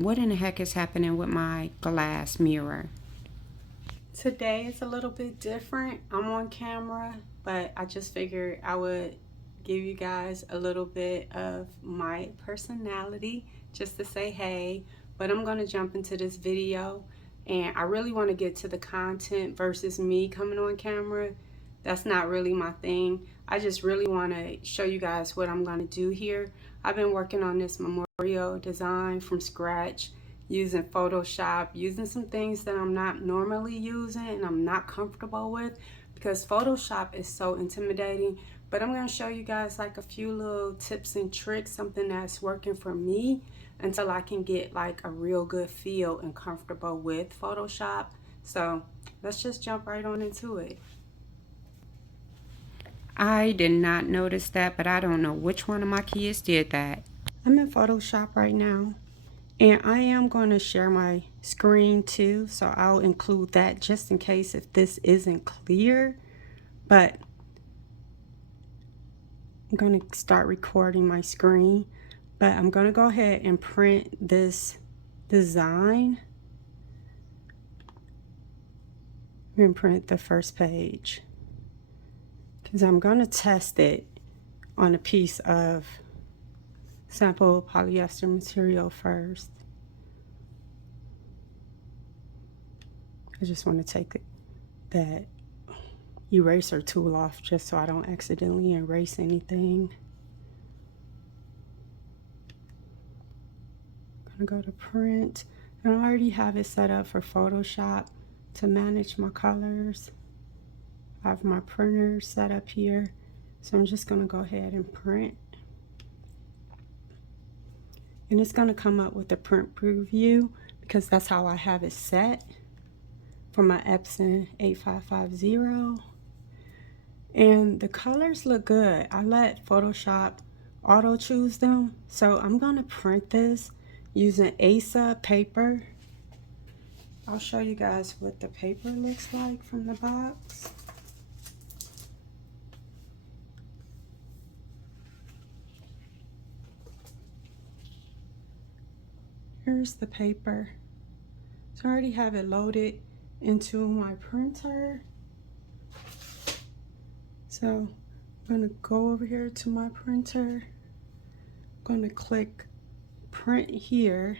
What in the heck is happening with my glass mirror? Today is a little bit different. I'm on camera, but I just figured I would give you guys a little bit of my personality just to say hey. But I'm going to jump into this video, and I really want to get to the content versus me coming on camera. That's not really my thing. I just really want to show you guys what I'm going to do here. I've been working on this memorial design from scratch, using Photoshop, using some things that I'm not normally using and I'm not comfortable with, because Photoshop is so intimidating. But I'm going to show you guys like a few little tips and tricks, something that's working for me until I can get like a real good feel and comfortable with Photoshop. So let's just jump right on into it. I did not notice that, but I don't know which one of my kids did that. I'm in Photoshop right now, and I am going to share my screen too, so I'll include that just in case if this isn't clear. But I'm going to start recording my screen, but I'm going to go ahead and print this design. I'm going to print the first page because I'm going to test it on a piece of sample polyester material first. I just want to take that eraser tool off just so I don't accidentally erase anything. I'm gonna go to print, and I already have it set up for Photoshop to manage my colors. I have my printer set up here, so I'm just gonna go ahead and print. And it's gonna come up with the print preview because that's how I have it set for my Epson 8550. And the colors look good. I let Photoshop auto choose them. So I'm gonna print this using ASA paper. I'll show you guys what the paper looks like from the box. Here's the paper. So I already have it loaded into my printer. So I'm going to go over here to my printer. I'm going to click print here.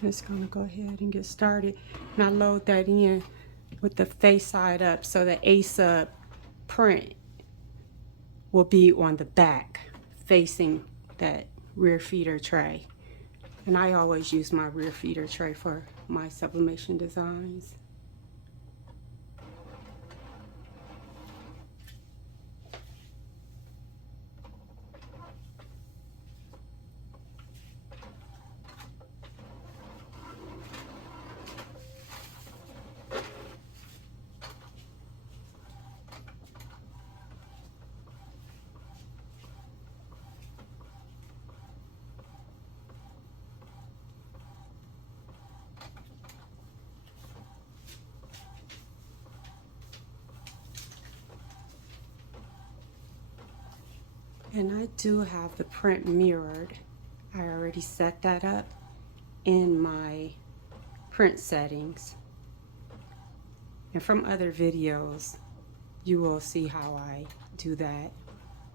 I'm just going to go ahead and get started. And I load that in with the face side up so the ASA print will be on the back facing that rear feeder tray. And I always use my rear feeder tray for my sublimation designs. And I do have the print mirrored. I already set that up in my print settings. And from other videos, you will see how I do that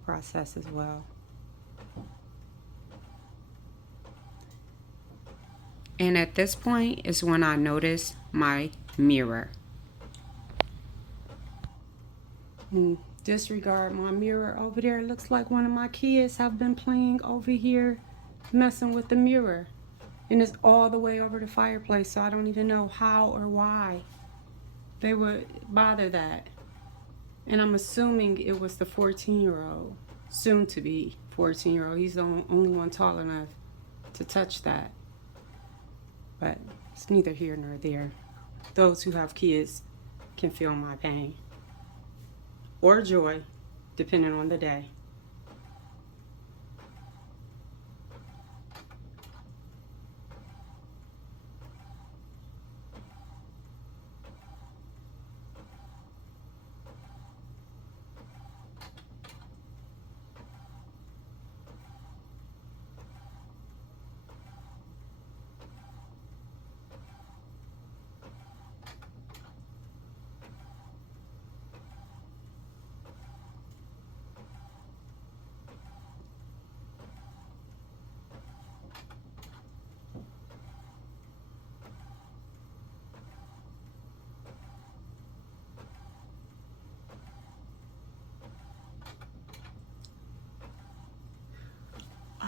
process as well. And at this point is when I notice my mirror. Disregard my mirror over there. It looks like one of my kids have been playing over here, messing with the mirror. And it's all the way over the fireplace, so I don't even know how or why they would bother that. And I'm assuming it was the 14-year-old, soon to be 14-year-old. He's the only one tall enough to touch that. But it's neither here nor there. Those who have kids can feel my pain or joy, depending on the day.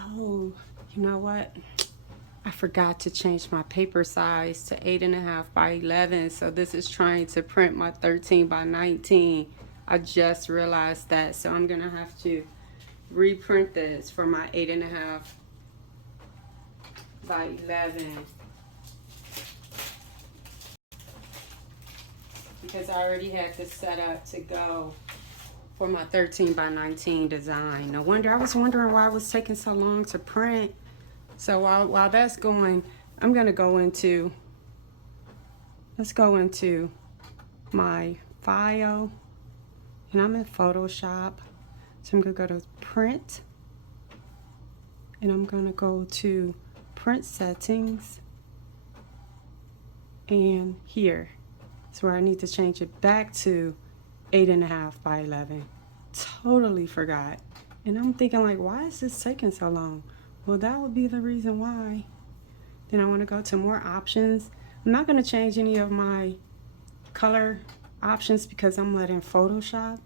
Oh, you know what? I forgot to change my paper size to 8.5 by 11. So this is trying to print my 13 by 19. I just realized that. So I'm going to have to reprint this for my 8.5 by 11. Because I already had this set up to go for my 13 by 19 design. No wonder, I was wondering why it was taking so long to print. So while that's going, I'm gonna go into, let's go into my file, and I'm in Photoshop. So I'm gonna go to print, and I'm gonna go to print settings, and here is where I need to change it back to 8.5 by 11. Totally forgot. And I'm thinking like, why is this taking so long? Well, that would be the reason why. Then I want to go to more options. I'm not going to change any of my color options because I'm letting Photoshop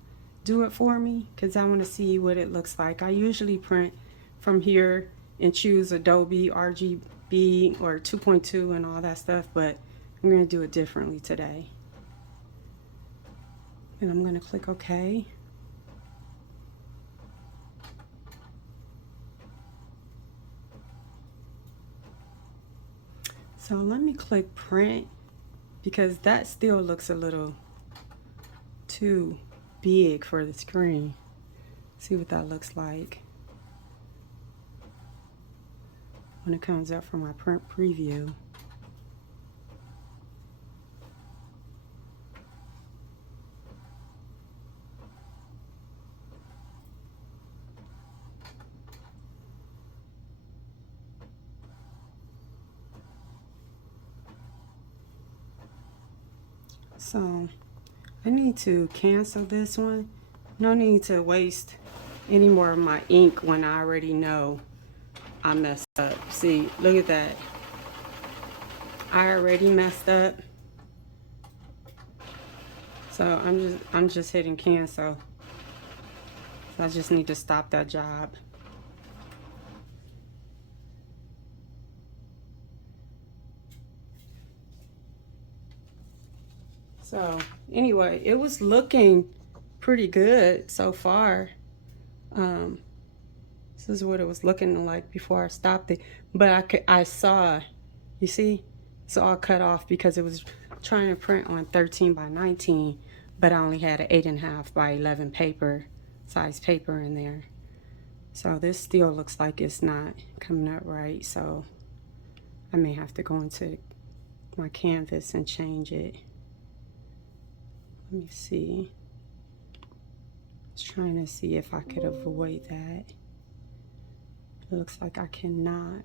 do it for me, because I want to see what it looks like. I usually print from here and choose Adobe RGB or 2.2 and all that stuff, but I'm going to do it differently today. And I'm going to click OK. So let me click print, because that still looks a little too big for the screen. See what that looks like when it comes up from my print preview. So I need to cancel this one. No need to waste any more of my ink when I already know I messed up. See, look at that. I already messed up. So I'm just hitting cancel. So I just need to stop that job. So anyway, it was looking pretty good so far. This is what it was looking like before I stopped it. But I saw, you see, it's all cut off because it was trying to print on 13 by 19, but I only had an 8.5 by 11 size paper in there. So this still looks like it's not coming up right. So I may have to go into my canvas and change it. Let me see. I was trying to see if I could avoid that. It looks like I cannot.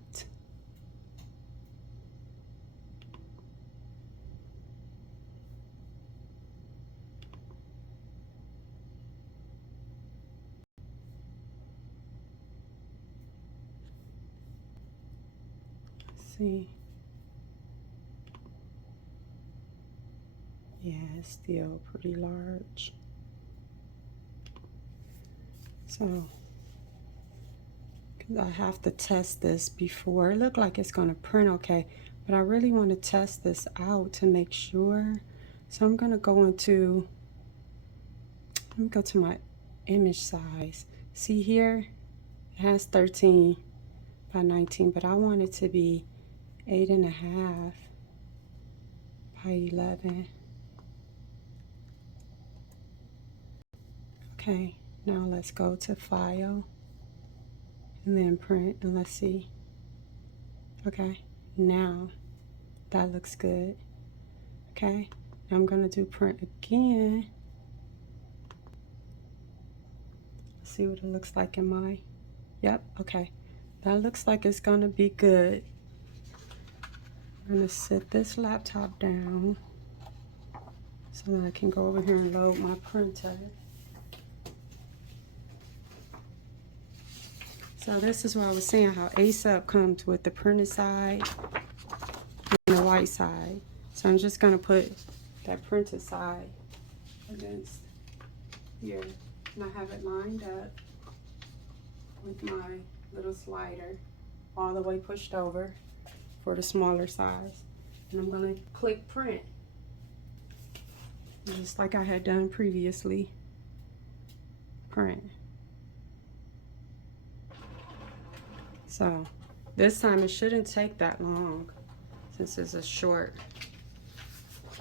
Let's see. Yeah, it's still pretty large. So, because I have to test this before. It looked like it's going to print okay, but I really want to test this out to make sure. So I'm going to go into, let me go to my image size. See here, it has 13 by 19, but I want it to be 8.5 by 11. Okay, now let's go to File and then Print, and let's see. Okay, now that looks good. Okay, now I'm gonna do Print again. Let's see what it looks like in my, yep, okay. That looks like it's gonna be good. I'm gonna sit this laptop down so that I can go over here and load my printer. So this is what I was saying, how ASAP comes with the printed side and the white side. So I'm just gonna put that printed side against here, and I have it lined up with my little slider all the way pushed over for the smaller size. And I'm going to click print, just like I had done previously. Print. So this time it shouldn't take that long since it's a short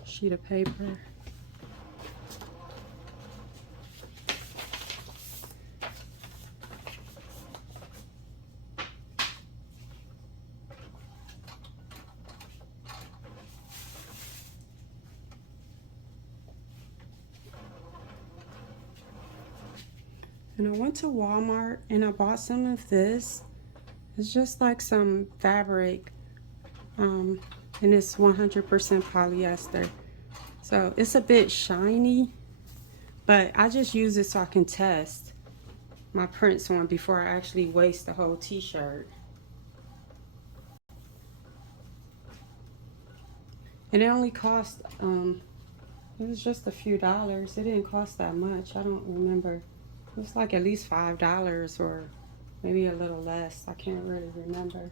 sheet of paper. And I went to Walmart and I bought some of this. It's just like some fabric, and it's 100% polyester. So it's a bit shiny, but I just use it so I can test my prints on before I actually waste the whole t-shirt. And it only cost, it was just a few dollars. It didn't cost that much. I don't remember. It was like at least $5 or maybe a little less. I can't really remember.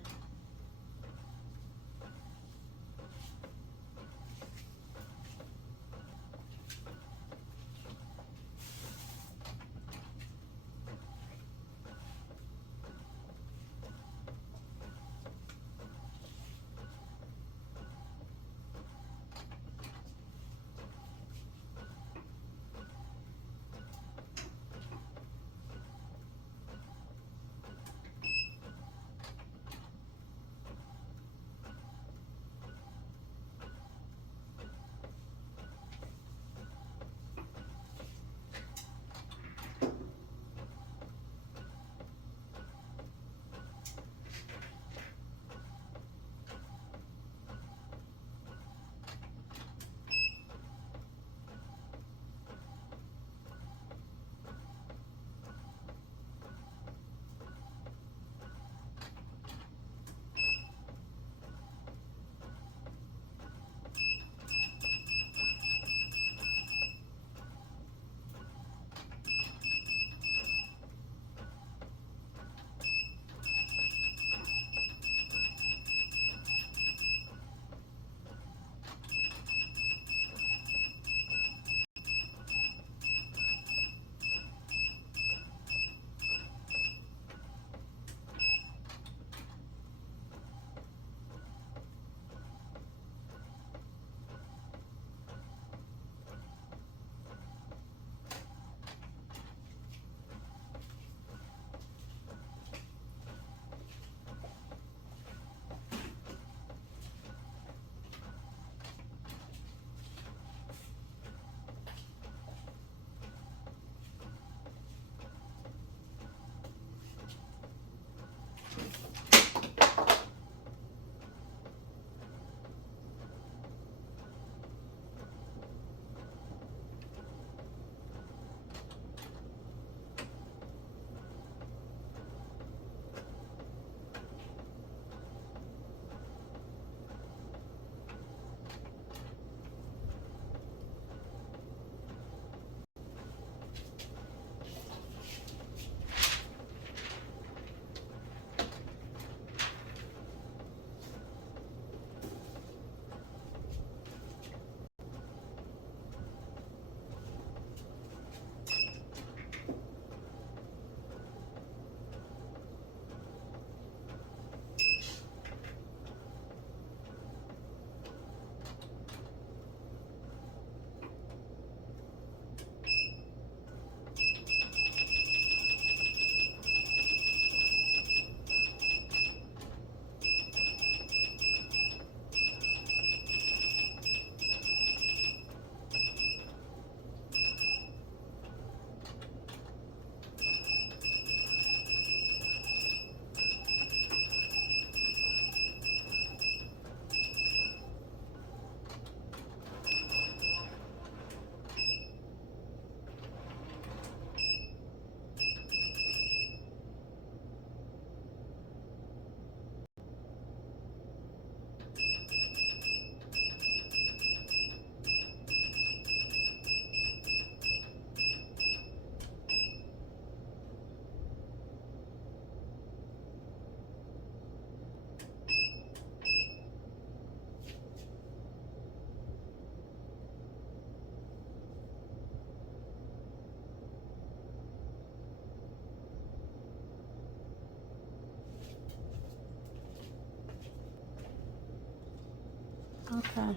Okay,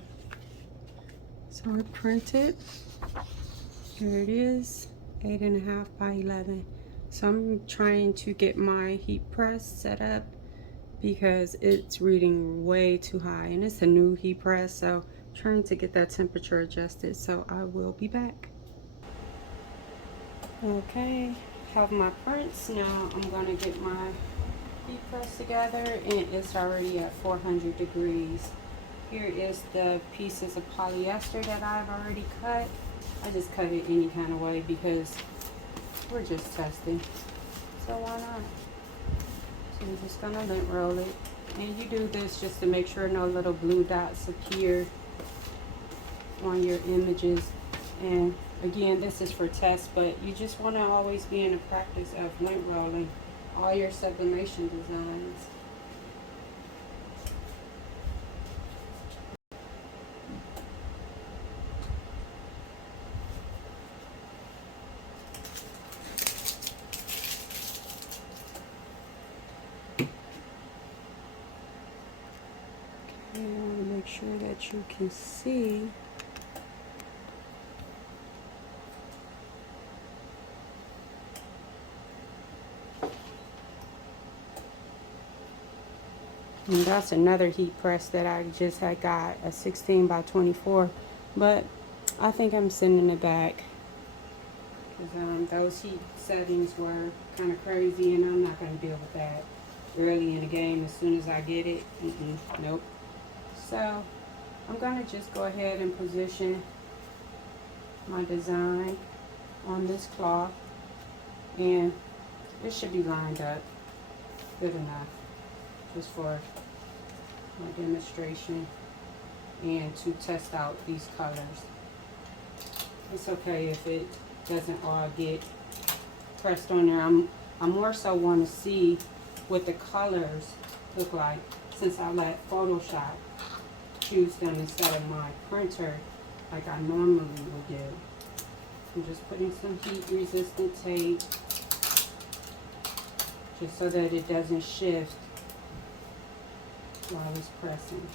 so I printed. Here it is, 8.5 by 11. So I'm trying to get my heat press set up because it's reading way too high, and it's a new heat press, so trying to get that temperature adjusted. So I will be back. Okay, have my prints. Now I'm gonna get my heat press together, and it's already at 400 degrees. Here is the pieces of polyester that I've already cut. I just cut it any kind of way because we're just testing, so why not? So I'm just gonna lint roll it, and you do this just to make sure no little blue dots appear on your images. And again, this is for test, but you just want to always be in the practice of lint rolling all your sublimation designs. Okay, I want to make sure that you can see. And that's another heat press that I just had got, a 16 by 24. But I think I'm sending it back because those heat settings were kind of crazy, and I'm not going to deal with that early in the game. As soon as I get it, nope. So I'm going to just go ahead and position my design on this cloth, and it should be lined up good enough just for my demonstration and to test out these colors. It's okay if it doesn't all get pressed on there. I more so want to see what the colors look like, since I let Photoshop choose them instead of my printer like I normally would do. I'm just putting some heat resistant tape just so that it doesn't shift while it's pressing.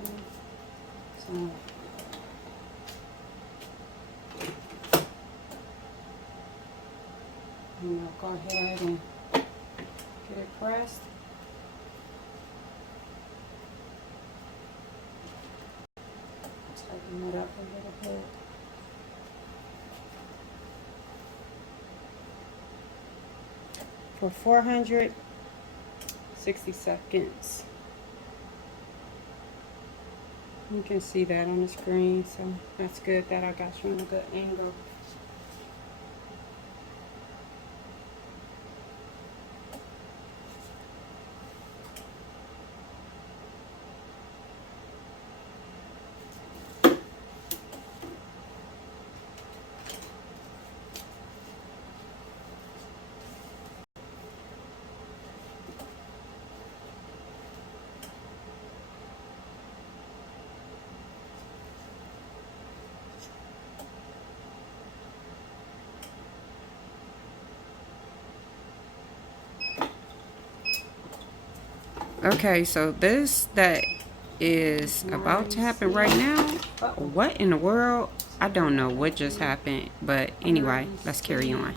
Okay. So I'll go ahead and get it pressed. Tighten it up a little bit. For 460 seconds. You can see that on the screen, so that's good that I got you in a good angle. Okay, so this that is about to happen right now, what in the world? I don't know what just happened, but anyway, let's carry on.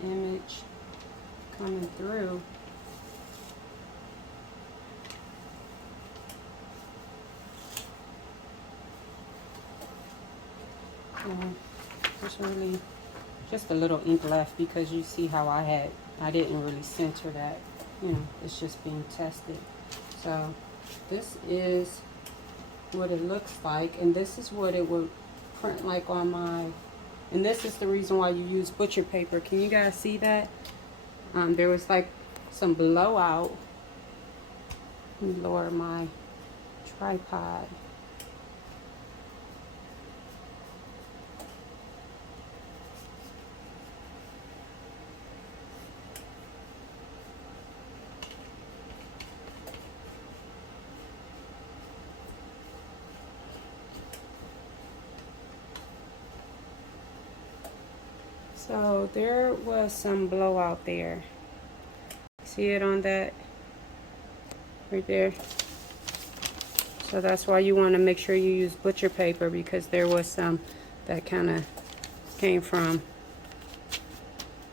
The image coming through. There's really just a little ink left because you see how I didn't really center that. It's just being tested. So this is what it looks like, and this is what it would print like on my, and this is the reason why you use butcher paper. Can you guys see that? There was like some blowout. Let me lower my tripod. So there was some blowout there. See it on that right there. So that's why you want to make sure you use butcher paper, because there was some that kind of came from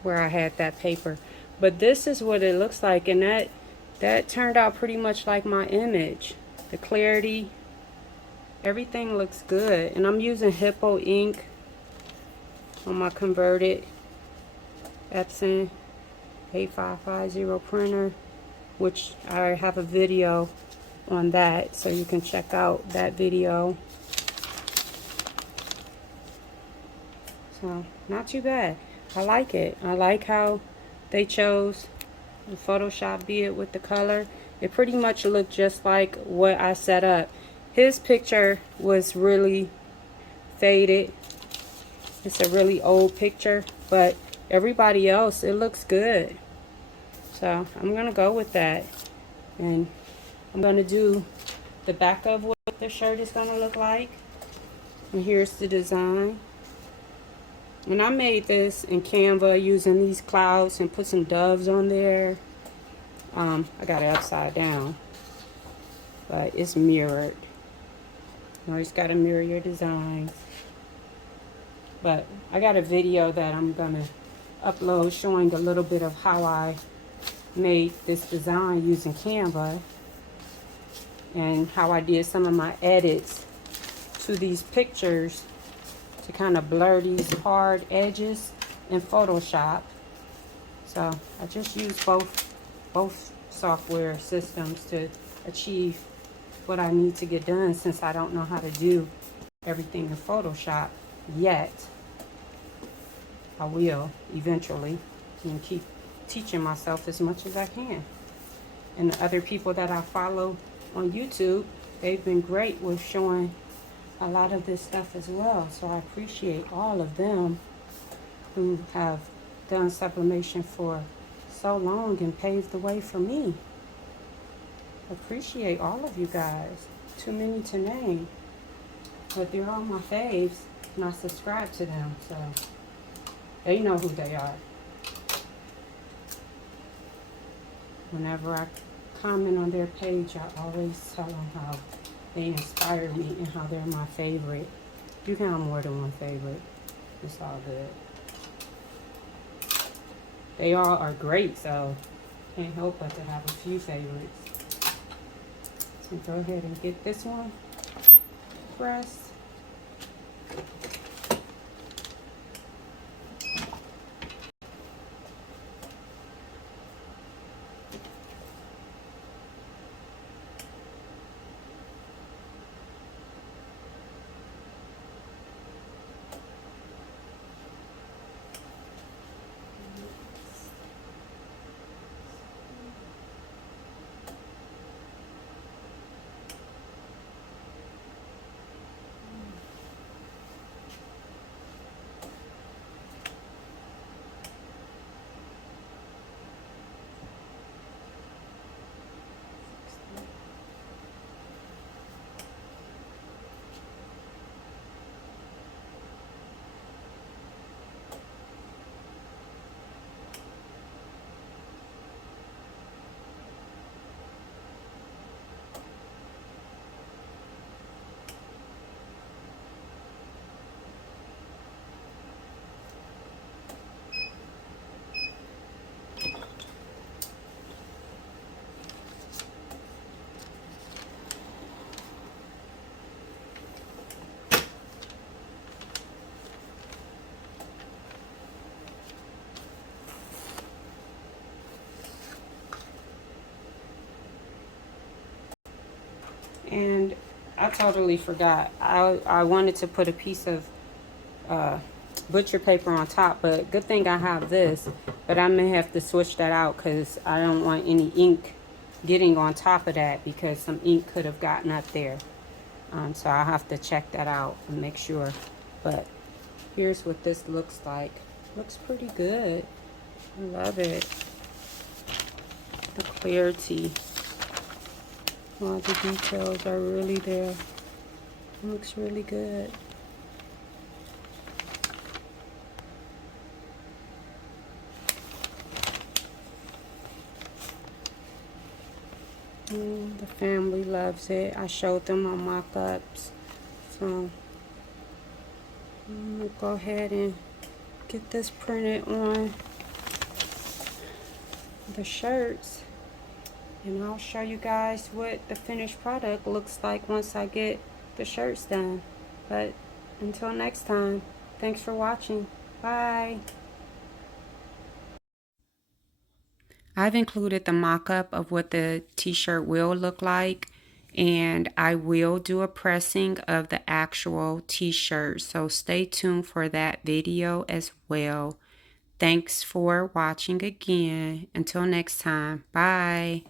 where I had that paper. But this is what it looks like, and that turned out pretty much like my image. The clarity, everything looks good. And I'm using Hippo ink on my converted Epson 8550 printer, which I have a video on that, so you can check out that video. So not too bad. I like it. I like how they chose the Photoshop bid with the color. It pretty much looked just like what I set up. His picture was really faded. It's a really old picture, but everybody else, it looks good. So I'm gonna go with that, and I'm gonna do the back of what the shirt is gonna look like. And here's the design. And I made this in Canva using these clouds and put some doves on there. I got it upside down, but it's mirrored. You always gotta mirror your designs. But I got a video that I'm gonna upload showing a little bit of how I made this design using Canva, and how I did some of my edits to these pictures to kind of blur these hard edges in Photoshop. So I just use both software systems to achieve what I need to get done, since I don't know how to do everything in Photoshop yet. I will eventually, and keep teaching myself as much as I can. And the other people that I follow on YouTube, they've been great with showing a lot of this stuff as well. So I appreciate all of them who have done sublimation for so long and paved the way for me. Appreciate all of you guys. Too many to name, but they're all my faves, and I subscribe to them, so they know who they are. Whenever I comment on their page, I always tell them how they inspire me and how they're my favorite. You can have more than one favorite. It's all good. They all are great, so can't help but to have a few favorites. So go ahead and get this one pressed. And I totally forgot. I wanted to put a piece of butcher paper on top, but good thing I have this. But I may have to switch that out, because I don't want any ink getting on top of that, because some ink could have gotten up there. So I'll have to check that out and make sure. But here's what this looks like. Looks pretty good. I love it. The clarity. All the details are really there. It looks really good. The family loves it. I showed them my mock-ups. So I'm gonna go ahead and get this printed on the shirts, and I'll show you guys what the finished product looks like once I get the shirts done. But until next time, thanks for watching. Bye. I've included the mock-up of what the t-shirt will look like, and I will do a pressing of the actual t-shirt, so stay tuned for that video as well. Thanks for watching again. Until next time, bye.